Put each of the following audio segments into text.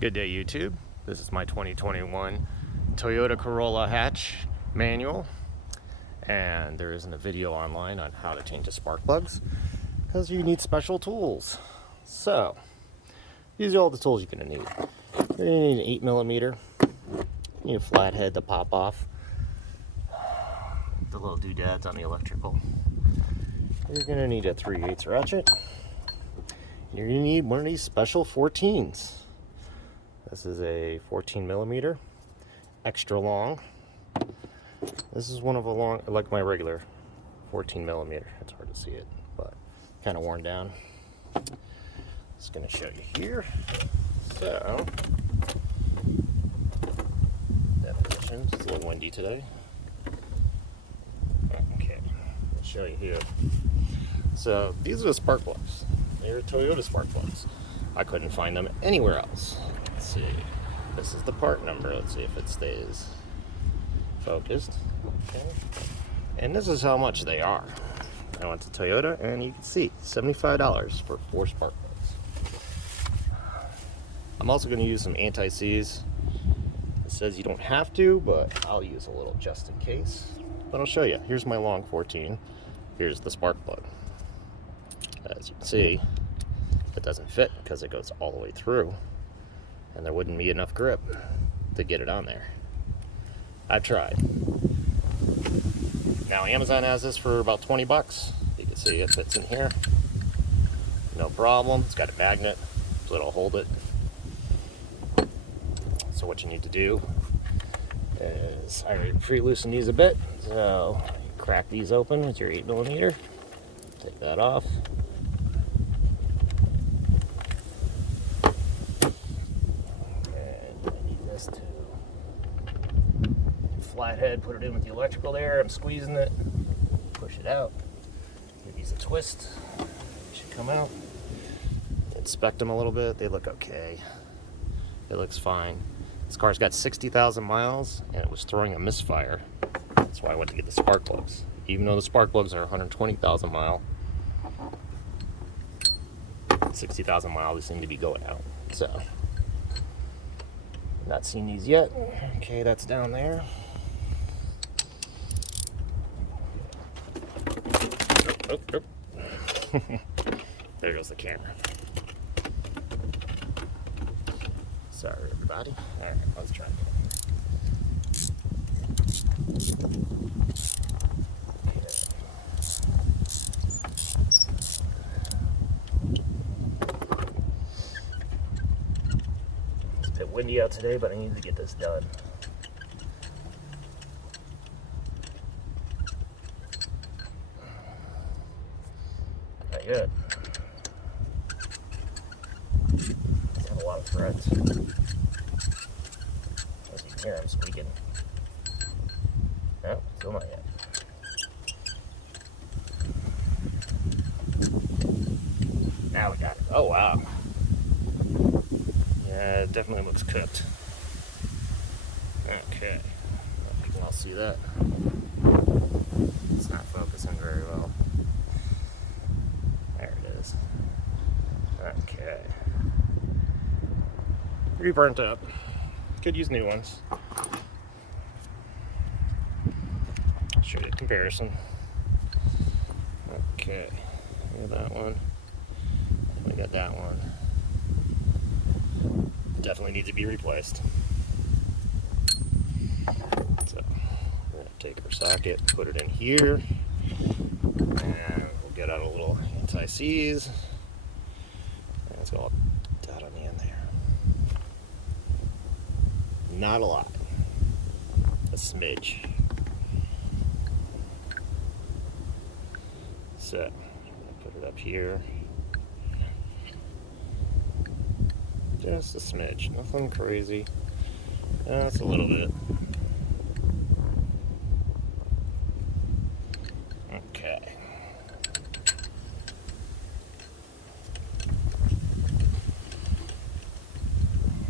Good day, YouTube. This is my 2021 Toyota Corolla hatch manual, and there isn't a video online on how to change the spark plugs because you need special tools. So these are all the tools you're going to need. You're going to need an 8mm. You need a flathead to pop off the little doodads on the electrical. You're going to need a 3/8 ratchet. You're going to need one of these special 14s. This is a 14mm, extra long. This is one of a long, like my regular 14mm. It's hard to see it, but kind of worn down. Just going to show you here. So, definitions. It's a little windy today. Okay, I'll show you here. So these are the spark plugs. They're Toyota spark plugs. I couldn't find them anywhere else. Let's see. This is the part number. Let's see if it stays focused. Okay. And this is how much they are. I went to Toyota and you can see $75 for 4 spark plugs. I'm also going to use some anti-seize. It says you don't have to, but I'll use a little just in case. But I'll show you. Here's my long 14. Here's the spark plug. As you can see, it doesn't fit because it goes all the way through, and there wouldn't be enough grip to get it on there. I've tried. Now Amazon has this for about 20 bucks. You can see it fits in here. No problem. It's got a magnet, so it'll hold it. So what you need to do is, I already pre-loosened these a bit, so you crack these open with your 8mm. Take that off. To flathead, put it in with the electrical there. I'm squeezing it, push it out, give these a twist. They should come out. Inspect them a little bit. They look okay. It looks fine. This car's got 60,000 miles and it was throwing a misfire. That's why I went to get the spark plugs. Even though the spark plugs are 120,000 mile, 60,000 miles they seem to be going out. So not seen these yet. Okay, that's down there. Oh. There goes the camera. Sorry, everybody. All right, let's try it. It's a bit windy out today, but I need to get this done. Not good. It's got a lot of threads. As you can hear, I'm squeaking. No, still not yet. Now we got it. Oh, wow. Yeah, it definitely looks cooked. Okay. You can all see that. It's not focusing very well. There it is. Okay. Pretty burnt up. Could use new ones. Show you a comparison. Okay. Look at that one. We got that one. Definitely needs to be replaced. So we're gonna take our socket, put it in here, and we'll get out a little anti-seize. And it's all dot on the end there. Not a lot. A smidge. So put it up here. Just a smidge, nothing crazy. Just a little bit. Okay.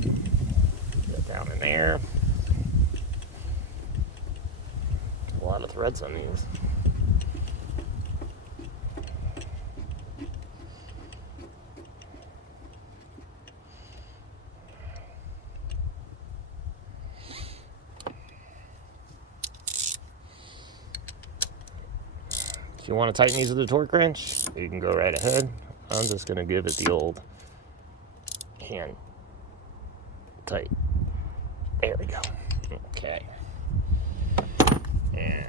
Get down in there. A lot of threads on these. If you want to tighten these with a torque wrench, you can go right ahead. I'm just going to give it the old hand tight. There we go. Okay. And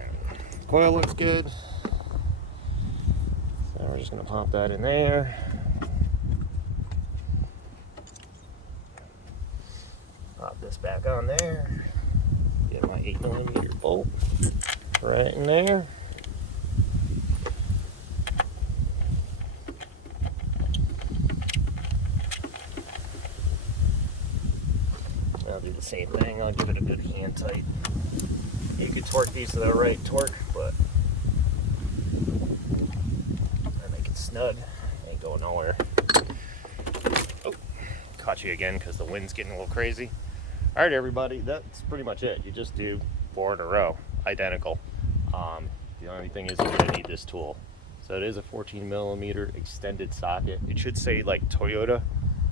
coil looks good. So we're just going to pop that in there. Pop this back on there. Get my 8mm bolt right in there. I'll do the same thing. I'll give it a good hand tight. You could torque these to the right torque, but I make it snug. Ain't going nowhere. Oh, caught you again because the wind's getting a little crazy. All right, everybody, that's pretty much it. You just do 4 in a row, identical. The only thing is you're gonna need this tool. So it is a 14mm extended socket. It should say like Toyota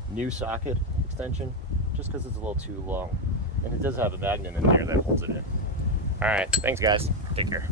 new socket extension, just because it's a little too long. And it does have a magnet in there that holds it in. All right, thanks guys, take care.